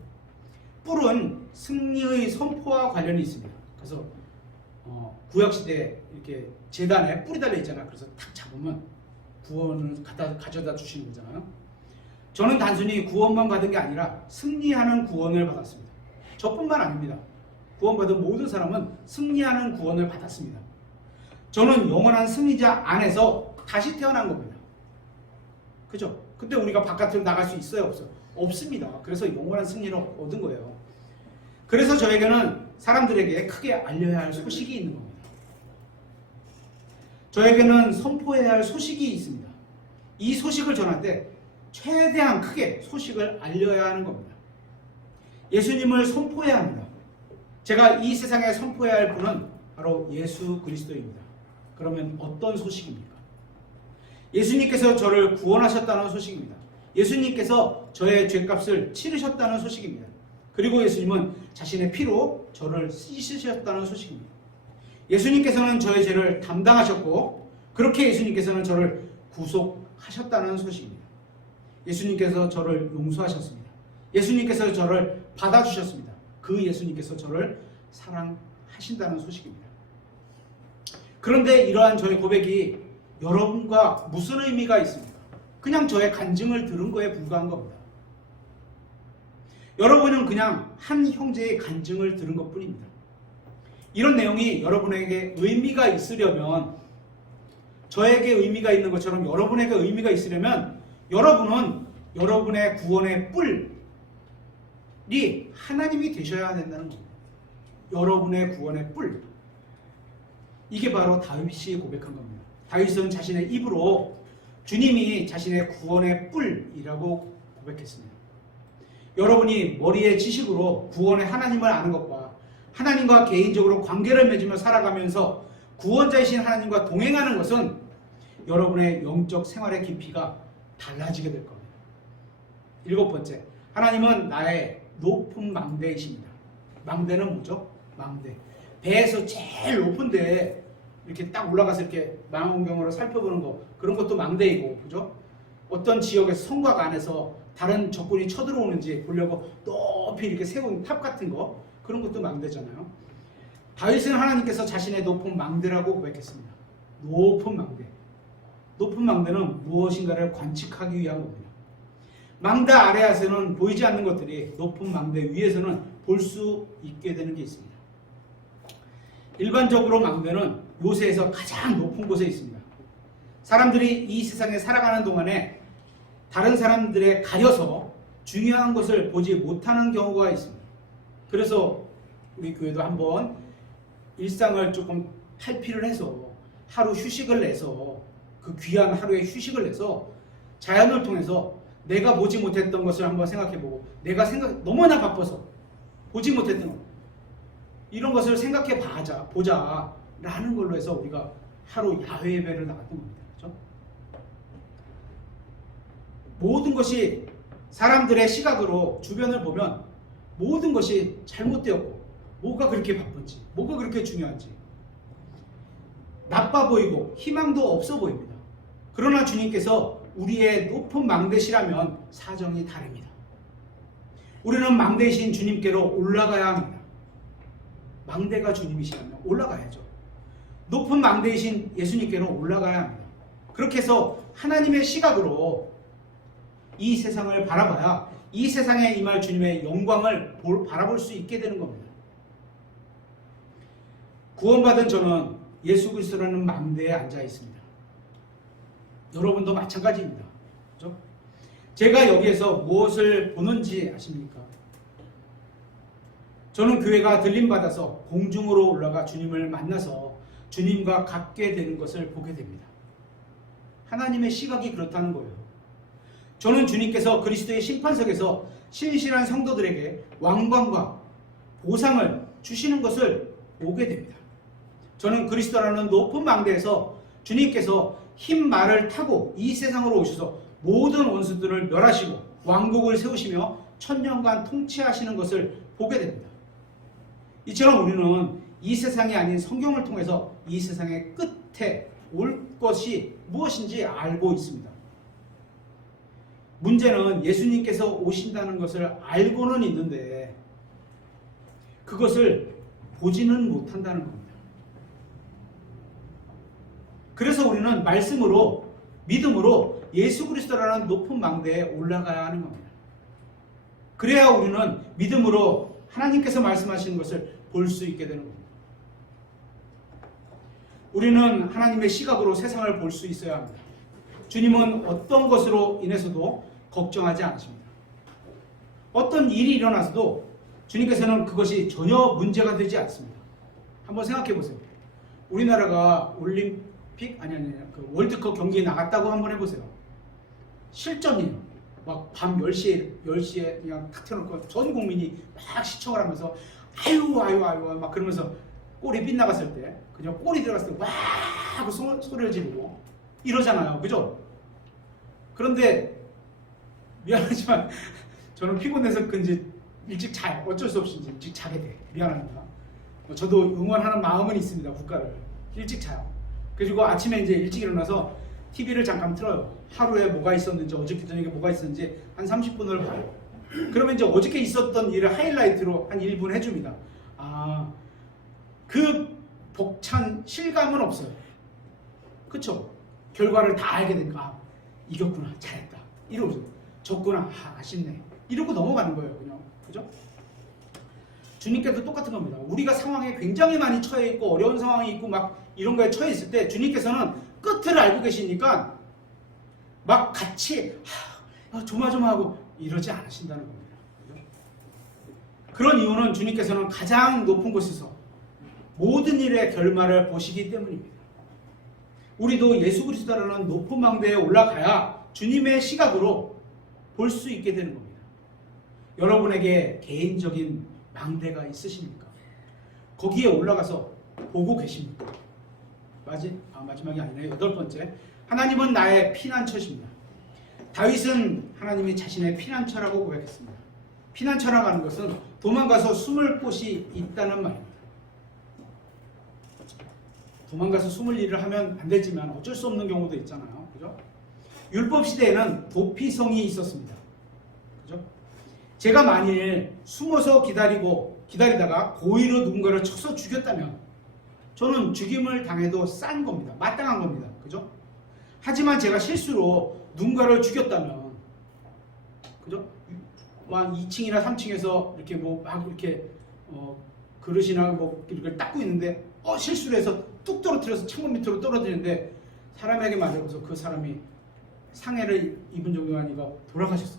뿔은 승리의 선포와 관련이 있습니다. 그래서 구약시대에 이렇게 제단에 뿔이 달려 있잖아. 그래서 탁 잡으면 구원을 가져다 주시는 거잖아요. 저는 단순히 구원만 받은 게 아니라 승리하는 구원을 받았습니다. 저뿐만 아닙니다. 구원받은 모든 사람은 승리하는 구원을 받았습니다. 저는 영원한 승리자 안에서 다시 태어난 겁니다. 그죠? 근데 우리가 바깥으로 나갈 수 있어요? 없어요? 없습니다. 그래서 영원한 승리를 얻은 거예요. 그래서 저에게는 사람들에게 크게 알려야 할 소식이 있는 겁니다. 저에게는 선포해야 할 소식이 있습니다. 이 소식을 전할 때 최대한 크게 소식을 알려야 하는 겁니다. 예수님을 선포해야 합니다. 제가 이 세상에 선포해야 할 분은 바로 예수 그리스도입니다. 그러면 어떤 소식입니까? 예수님께서 저를 구원하셨다는 소식입니다. 예수님께서 저의 죄값을 치르셨다는 소식입니다. 그리고 예수님은 자신의 피로 저를 씻으셨다는 소식입니다. 예수님께서는 저의 죄를 담당하셨고 그렇게 예수님께서는 저를 구속하셨다는 소식입니다. 예수님께서 저를 용서하셨습니다. 예수님께서 저를 받아주셨습니다. 그 예수님께서 저를 사랑하신다는 소식입니다. 그런데 이러한 저의 고백이 여러분과 무슨 의미가 있습니까? 그냥 저의 간증을 들은 거에 불과한 겁니다. 여러분은 그냥 한 형제의 간증을 들은 것뿐입니다. 이런 내용이 여러분에게 의미가 있으려면, 저에게 의미가 있는 것처럼 여러분에게 의미가 있으려면 여러분은 여러분의 구원의 뿔이 하나님이 되셔야 된다는 겁니다. 여러분의 구원의 뿔. 이게 바로 다윗이 고백한 겁니다. 다윗은 자신의 입으로 주님이 자신의 구원의 뿔이라고 고백했습니다. 여러분이 머리의 지식으로 구원의 하나님을 아는 것과 하나님과 개인적으로 관계를 맺으며 살아가면서 구원자이신 하나님과 동행하는 것은 여러분의 영적 생활의 깊이가 달라지게 될 겁니다. 7번째, 하나님은 나의 높은 망대이십니다. 망대는 뭐죠? 망대. 배에서 제일 높은데 이렇게 딱 올라가서 이렇게 망원경으로 살펴보는 거, 그런 것도 망대이고, 그죠? 어떤 지역의 성곽 안에서 다른 적군이 쳐들어오는지 보려고 높이 이렇게 세운 탑 같은 거, 그런 것도 망대잖아요. 다윗은 하나님께서 자신의 높은 망대라고 고백했습니다. 높은 망대. 높은 망대는 무엇인가를 관측하기 위한 겁니다. 망대 아래에서는 보이지 않는 것들이 높은 망대 위에서는 볼 수 있게 되는 게 있습니다. 일반적으로 망대는 요새에서 가장 높은 곳에 있습니다. 사람들이 이 세상에 살아가는 동안에 다른 사람들에 가려서 중요한 것을 보지 못하는 경우가 있습니다. 그래서 우리 교회도 한번 일상을 조금 탈피를 해서 하루 휴식을 내서 그 귀한 하루의 휴식을 내서 자연을 통해서 내가 보지 못했던 것을 한번 생각해보고 내가 너무나 바빠서 보지 못했던 것 이런 것을 생각해 보자 라는 걸로 해서 우리가 하루 야외 예배를 나갔던 겁니다. 그렇죠? 모든 것이 사람들의 시각으로 주변을 보면 모든 것이 잘못되었고 뭐가 그렇게 바쁜지 뭐가 그렇게 중요한지 나빠 보이고 희망도 없어 보입니다. 그러나 주님께서 우리의 높은 망대시라면 사정이 다릅니다. 우리는 망대이신 주님께로 올라가야 합니다. 망대가 주님이시라면 올라가야죠. 높은 망대이신 예수님께로 올라가야 합니다. 그렇게 해서 하나님의 시각으로 이 세상을 바라봐야 이 세상에 임할 주님의 영광을 바라볼 수 있게 되는 겁니다. 구원받은 저는 예수 그리스도라는 망대에 앉아 있습니다. 여러분도 마찬가지입니다. 그렇죠? 제가 여기에서 무엇을 보는지 아십니까? 저는 교회가 들림받아서 공중으로 올라가 주님을 만나서 주님과 같게 되는 것을 보게 됩니다. 하나님의 시각이 그렇다는 거예요. 저는 주님께서 그리스도의 심판석에서 신실한 성도들에게 왕관과 보상을 주시는 것을 보게 됩니다. 저는 그리스도라는 높은 망대에서 주님께서 흰 말을 타고 이 세상으로 오셔서 모든 원수들을 멸하시고 왕국을 세우시며 천년간 통치하시는 것을 보게 됩니다. 이처럼 우리는 이 세상이 아닌 성경을 통해서 이 세상의 끝에 올 것이 무엇인지 알고 있습니다. 문제는 예수님께서 오신다는 것을 알고는 있는데 그것을 보지는 못한다는 겁니다. 그래서 우리는 말씀으로 믿음으로 예수 그리스도라는 높은 망대에 올라가야 하는 겁니다. 그래야 우리는 믿음으로 하나님께서 말씀하시는 것을 볼 수 있게 되는 겁니다. 우리는 하나님의 시각으로 세상을 볼 수 있어야 합니다. 주님은 어떤 것으로 인해서도 걱정하지 않으십니다. 어떤 일이 일어나서도 주님께서는 그것이 전혀 문제가 되지 않습니다. 한번 생각해 보세요. 우리나라가 그 월드컵 경기에 나갔다고 한번 해보세요. 실전이에요. 막 밤 10시에 그냥 탁 켜놓고 전 국민이 막 시청을 하면서 아유 막 그러면서 골이 빗나갔을 때 그냥 골이 들어갔을 때 와 하고 소리를 지르고 이러잖아요. 그죠? 그런데 미안하지만 저는 피곤해서 그런지 일찍 자요. 어쩔 수 없이 일찍 자게 돼. 미안합니다. 저도 응원하는 마음은 있습니다. 국가를. 일찍 자요. 그리고 아침에 이제 일찍 일어나서 TV를 잠깐 틀어요. 하루에 뭐가 있었는지 어저께 저녁에 뭐가 있었는지 한 30분을 봐요. 그러면 이제 어저께 있었던 일을 하이라이트로 한 1분 해줍니다. 그 벅찬 실감은 없어요. 그쵸? 결과를 다 알게 되니까 이겼구나, 잘했다 이러고 졌구나, 아쉽네 이러고 넘어가는 거예요. 그냥. 그죠? 주님께도 똑같은 겁니다. 우리가 상황에 굉장히 많이 처해 있고 어려운 상황이 있고 막 이런 거에 처해 있을 때 주님께서는 끝을 알고 계시니까 막 같이 조마조마하고 이러지 않으신다는 겁니다. 그런 이유는 주님께서는 가장 높은 곳에서 모든 일의 결말을 보시기 때문입니다. 우리도 예수 그리스도라는 높은 망대에 올라가야 주님의 시각으로 볼 수 있게 되는 겁니다. 여러분에게 개인적인 망대가 있으십니까? 거기에 올라가서 보고 계십니까? 마지막이 아니네요. 8번째. 하나님은 나의 피난처십니다. 다윗은 하나님이 자신의 피난처라고 고백했습니다. 피난처라고 하는 것은 도망가서 숨을 곳이 있다는 말입니다. 도망가서 숨을 일을 하면 안 되지만 어쩔 수 없는 경우도 있잖아요. 그죠? 율법 시대에는 도피성이 있었습니다. 그죠? 제가 만일 숨어서 기다리다가 고의로 누군가를 쳐서 죽였다면 저는 죽임을 당해도 싼 겁니다. 마땅한 겁니다. 그죠? 하지만 제가 실수로 누군가를 죽였다면, 그죠? 한 2층이나 3층에서 이렇게 막 이렇게 그릇이나 이렇게 닦고 있는데 실수를 해서 뚝 떨어뜨려서 창문 밑으로 떨어지는데 사람에게 맞아서 그 사람이 상해를 입은 정도가 아니라 돌아가셨어.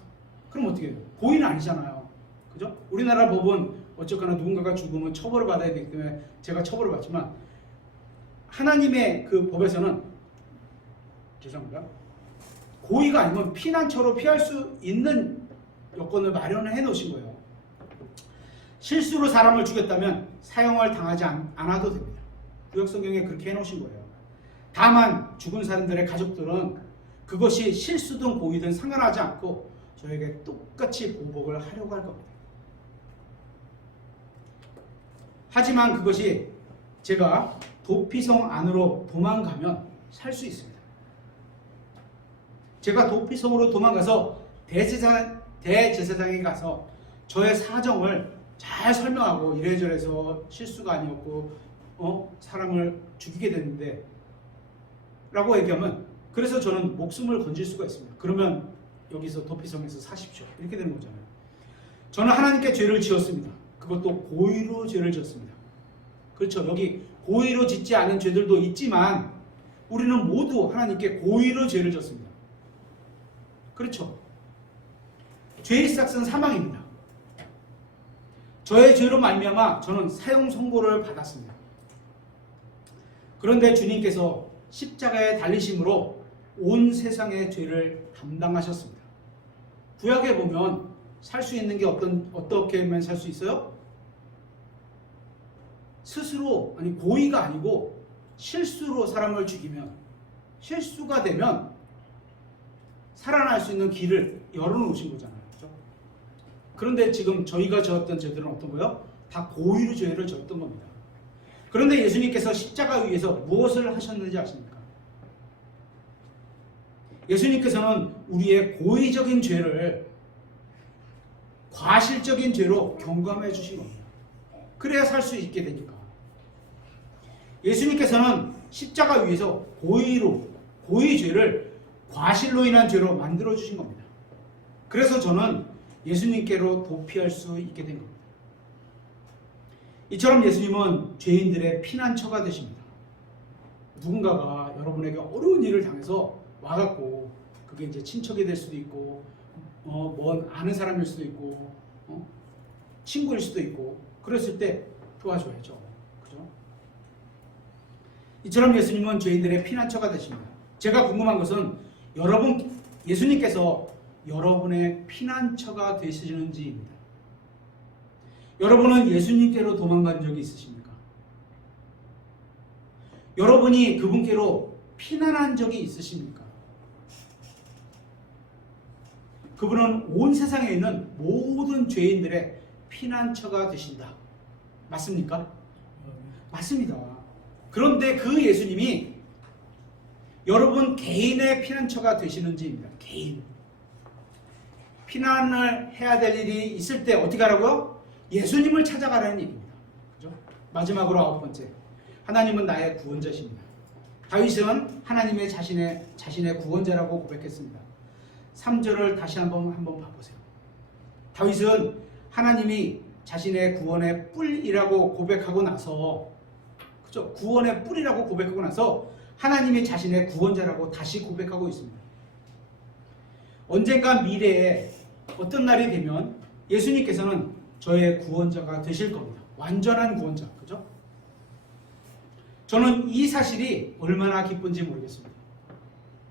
그럼 어떻게 해요? 고의는 아니잖아요. 그죠? 우리나라 법은 어쨌거나 누군가가 죽으면 처벌을 받아야 되기 때문에 제가 처벌을 받지만 하나님의 그 법에서는 죄송합니다. 고의가 아니면 피난처로 피할 수 있는 여건을 마련해 놓으신 거예요. 실수로 사람을 죽였다면 사형을 당하지 않아도 됩니다. 구약성경에 그렇게 해놓으신 거예요. 다만 죽은 사람들의 가족들은 그것이 실수든 고의든 상관하지 않고 저에게 똑같이 보복을 하려고 할 겁니다. 하지만 그것이 제가 도피성 안으로 도망가면 살 수 있습니다. 제가 도피성으로 도망가서 대제사장에 가서 저의 사정을 잘 설명하고 이래저래서 실수가 아니었고 사람을 죽이게 됐는데 라고 얘기하면 그래서 저는 목숨을 건질 수가 있습니다. 그러면 여기서 도피성에서 사십시오. 이렇게 되는 거잖아요. 저는 하나님께 죄를 지었습니다. 그것도 고의로 죄를 지었습니다. 그렇죠. 여기 고의로 짓지 않은 죄들도 있지만 우리는 모두 하나님께 고의로 죄를 졌습니다. 그렇죠. 죄의 삭은 사망입니다. 저의 죄로 말미암아 저는 사형 선고를 받았습니다. 그런데 주님께서 십자가에 달리심으로 온 세상의 죄를 담당하셨습니다. 구약에 보면 살 수 있는 게 어떻게 하면 살 수 있어요? 스스로, 고의가 아니고 실수로 사람을 죽이면, 실수가 되면 살아날 수 있는 길을 열어놓으신 거잖아요. 그렇죠? 그런데 지금 저희가 지었던 죄들은 어떤 거예요? 다 고의로 죄를 지었던 겁니다. 그런데 예수님께서 십자가 위에서 무엇을 하셨는지 아십니까? 예수님께서는 우리의 고의적인 죄를 과실적인 죄로 경감해 주신 겁니다. 그래야 살 수 있게 되니까. 예수님께서는 십자가 위에서 고의 죄를 과실로 인한 죄로 만들어 주신 겁니다. 그래서 저는 예수님께로 도피할 수 있게 된 겁니다. 이처럼 예수님은 죄인들의 피난처가 되십니다. 누군가가 여러분에게 어려운 일을 당해서 와갖고 그게 이제 친척이 될 수도 있고 먼 아는 사람일 수도 있고 친구일 수도 있고 그랬을 때 도와줘야죠. 그죠? 이처럼 예수님은 죄인들의 피난처가 되십니다. 제가 궁금한 것은 예수님께서 여러분의 피난처가 되시는지입니다. 여러분은 예수님께로 도망간 적이 있으십니까? 여러분이 그분께로 피난한 적이 있으십니까? 그분은 온 세상에 있는 모든 죄인들의 피난처가 되신다. 맞습니까? 맞습니다. 그런데 그 예수님이 여러분 개인의 피난처가 되시는지입니다. 개인. 피난을 해야 될 일이 있을 때 어떻게 하라고요? 예수님을 찾아가라는 얘기입니다. 그죠? 마지막으로 9번째. 하나님은 나의 구원자십니다. 다윗은 하나님의 자신의 구원자라고 고백했습니다. 3절을 다시 한번 봐보세요. 다윗은 하나님이 자신의 구원의 뿔이라고 고백하고 나서, 그죠? 구원의 뿔이라고 고백하고 나서 하나님이 자신의 구원자라고 다시 고백하고 있습니다. 언젠가 미래에 어떤 날이 되면 예수님께서는 저의 구원자가 되실 겁니다. 완전한 구원자, 그죠? 저는 이 사실이 얼마나 기쁜지 모르겠습니다.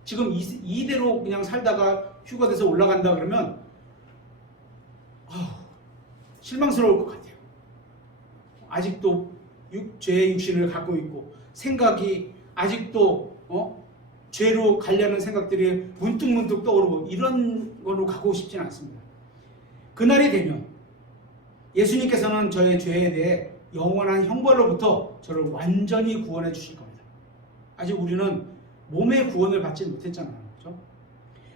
지금 이대로 그냥 살다가 휴가 돼서 올라간다 그러면 실망스러울 것 같아요. 아직도 죄의 육신을 갖고 있고 생각이 아직도 죄로 가려는 생각들이 문득문득 떠오르고 이런 걸로 가고 싶지는 않습니다. 그날이 되면 예수님께서는 저의 죄에 대해 영원한 형벌로부터 저를 완전히 구원해 주실 겁니다. 아직 우리는 몸의 구원을 받지 못했잖아요. 그렇죠?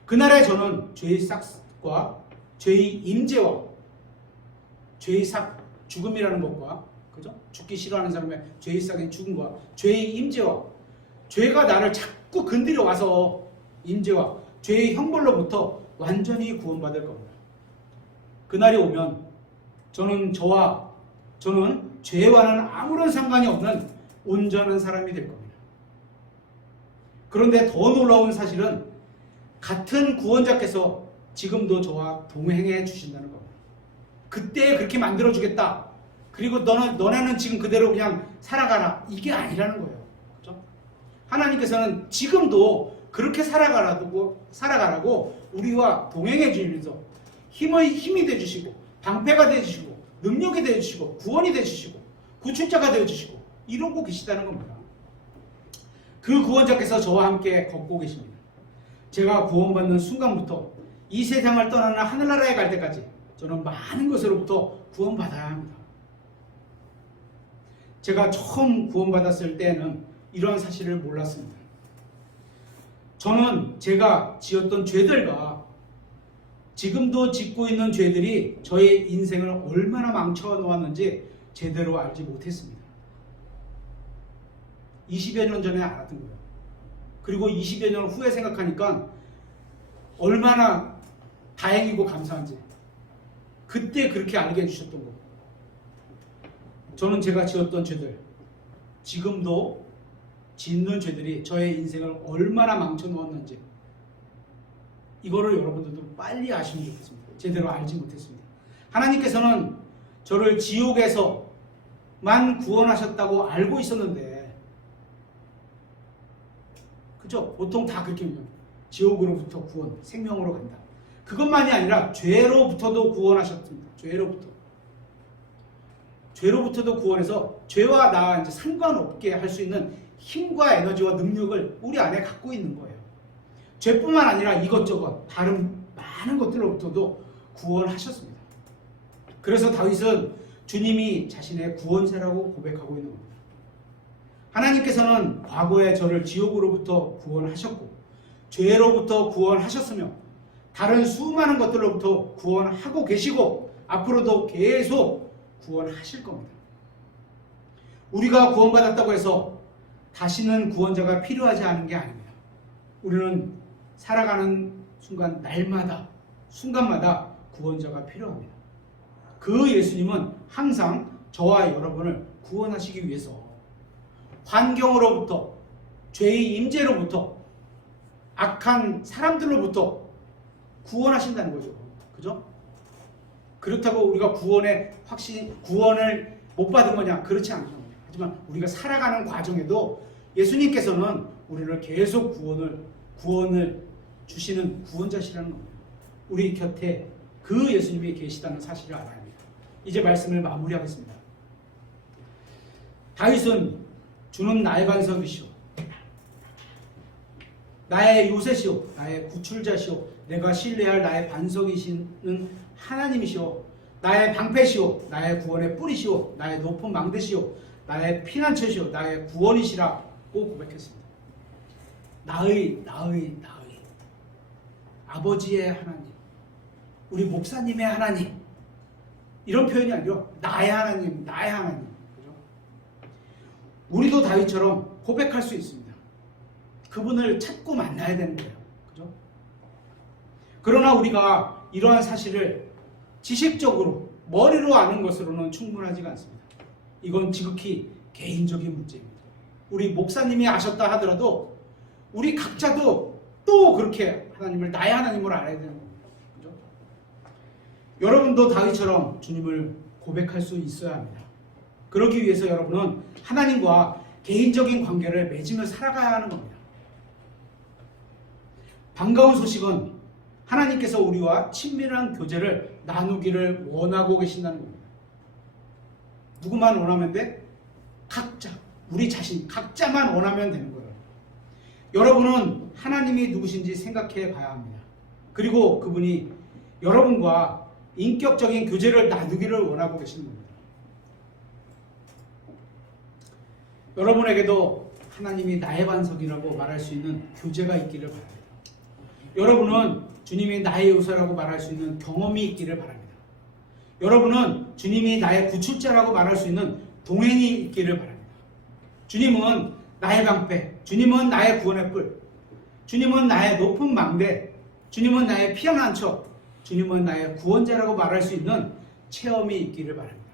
그날에 저는 죄의 삭과 죄의 임재와 죄의 삭, 죽음이라는 것과 그죠? 죽기 싫어하는 사람의 죄의 삭인 죽음과 죄의 임재와 죄가 나를 자꾸 건드려 와서 임재와 죄의 형벌로부터 완전히 구원받을 겁니다. 그날이 오면 저는 죄와는 아무런 상관이 없는 온전한 사람이 될 겁니다. 그런데 더 놀라운 사실은 같은 구원자께서 지금도 저와 동행해 주신다는 겁니다. 그때 그렇게 만들어 주겠다. 그리고 너네는 지금 그대로 그냥 살아가라. 이게 아니라는 거예요. 그렇죠? 하나님께서는 지금도 그렇게 살아가라고 우리와 동행해 주시면서 힘이 돼 주시고 방패가 돼 주시고 능력이 돼 주시고 구원이 돼 주시고 구출자가 돼 주시고 이러고 계시다는 겁니다. 그 구원자께서 저와 함께 걷고 계십니다. 제가 구원받는 순간부터 이 세상을 떠나는 하늘나라에 갈 때까지 저는 많은 것으로부터 구원받아야 합니다. 제가 처음 구원받았을 때는 이러한 사실을 몰랐습니다. 저는 제가 지었던 죄들과 지금도 짓고 있는 죄들이 저의 인생을 얼마나 망쳐 놓았는지 제대로 알지 못했습니다. 20여 년 전에 알았던 거예요. 그리고 20여 년 후에 생각하니까 얼마나 다행이고 감사한지. 그때 그렇게 알게 해주셨던 거예요. 저는 제가 지었던 죄들, 지금도 짓는 죄들이 저의 인생을 얼마나 망쳐 놓았는지 이거를 여러분들도 빨리 아시면 좋겠습니다. 제대로 알지 못했습니다. 하나님께서는 저를 지옥에서만 구원하셨다고 알고 있었는데, 그죠? 보통 다 그렇게 믿어요. 지옥으로부터 구원, 생명으로 간다. 그것만이 아니라 죄로부터도 구원하셨습니다. 죄로부터도 구원해서 죄와 나 이제 상관없게 할 수 있는 힘과 에너지와 능력을 우리 안에 갖고 있는 거예요. 죄뿐만 아니라 이것저것 다른 많은 것들로부터도 구원하셨습니다. 그래서 다윗은 주님이 자신의 구원자라고 고백하고 있는 겁니다. 하나님께서는 과거에 저를 지옥으로부터 구원하셨고 죄로부터 구원하셨으며 다른 수많은 것들로부터 구원하고 계시고 앞으로도 계속 구원하실 겁니다. 우리가 구원받았다고 해서 다시는 구원자가 필요하지 않은 게 아닙니다. 우리는 살아가는 순간 날마다 순간마다 구원자가 필요합니다. 그 예수님은 항상 저와 여러분을 구원하시기 위해서 환경으로부터 죄의 임재로부터 악한 사람들로부터 구원하신다는 거죠. 그죠? 그렇다고 우리가 구원을 못 받은 거냐? 그렇지 않죠. 하지만 우리가 살아가는 과정에도 예수님께서는 우리를 계속 구원을 주시는 구원자시라는 겁니다. 우리 곁에 그 예수님이 계시다는 사실을 알아야 합니다. 이제 말씀을 마무리하겠습니다. 다윗은 주는 나의 반석이시오, 나의 요새시오, 나의 구출자시오, 내가 신뢰할 나의 반석이시는 하나님이시오, 나의 방패시오, 나의 구원의 뿌리시오, 나의 높은 망대시오, 나의 피난처시오, 나의 구원이시라고 고백했습니다. 나의 아버지의 하나님, 우리 목사님의 하나님, 이런 표현이 아니라 나의 하나님, 나의 하나님. 그죠? 우리도 다윗처럼 고백할 수 있습니다. 그분을 찾고 만나야 되는 거예요. 그죠? 그러나 우리가 이러한 사실을 지식적으로 머리로 아는 것으로는 충분하지가 않습니다. 이건 지극히 개인적인 문제입니다. 우리 목사님이 아셨다 하더라도 우리 각자도 또 그렇게 하나님을 나의 하나님으로 알아야 되는 겁니다. 그죠? 여러분도 다윗처럼 주님을 고백할 수 있어야 합니다. 그러기 위해서 여러분은 하나님과 개인적인 관계를 맺으며 살아가야 하는 겁니다. 반가운 소식은 하나님께서 우리와 친밀한 교제를 나누기를 원하고 계신다는 겁니다. 누구만 원하면 돼? 각자, 우리 자신, 각자만 원하면 되는 거예요. 여러분은 하나님이 누구신지 생각해 봐야 합니다. 그리고 그분이 여러분과 인격적인 교제를 나누기를 원하고 계시는 겁니다. 여러분에게도 하나님이 나의 반석이라고 말할 수 있는 교제가 있기를 바랍니다. 여러분은 주님이 나의 요새라고 말할 수 있는 경험이 있기를 바랍니다. 여러분은 주님이 나의 구출자라고 말할 수 있는 동행이 있기를 바랍니다. 주님은 나의 방패, 주님은 나의 구원의 뿔, 주님은 나의 높은 망대, 주님은 나의 피어난 척, 주님은 나의 구원자라고 말할 수 있는 체험이 있기를 바랍니다.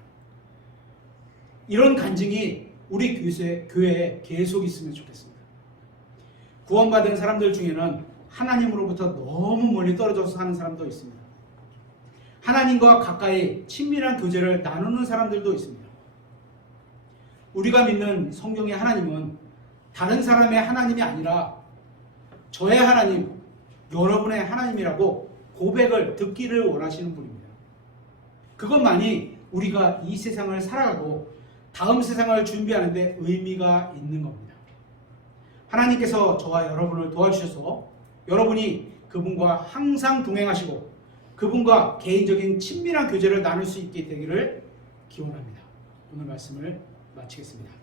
이런 간증이 우리 교회에 계속 있으면 좋겠습니다. 구원받은 사람들 중에는 하나님으로부터 너무 멀리 떨어져서 사는 사람도 있습니다. 하나님과 가까이 친밀한 교제를 나누는 사람들도 있습니다. 우리가 믿는 성경의 하나님은 다른 사람의 하나님이 아니라 저의 하나님, 여러분의 하나님이라고 고백을 듣기를 원하시는 분입니다. 그것만이 우리가 이 세상을 살아가고 다음 세상을 준비하는 데 의미가 있는 겁니다. 하나님께서 저와 여러분을 도와주셔서 여러분이 그분과 항상 동행하시고 그분과 개인적인 친밀한 교제를 나눌 수 있게 되기를 기원합니다. 오늘 말씀을 마치겠습니다.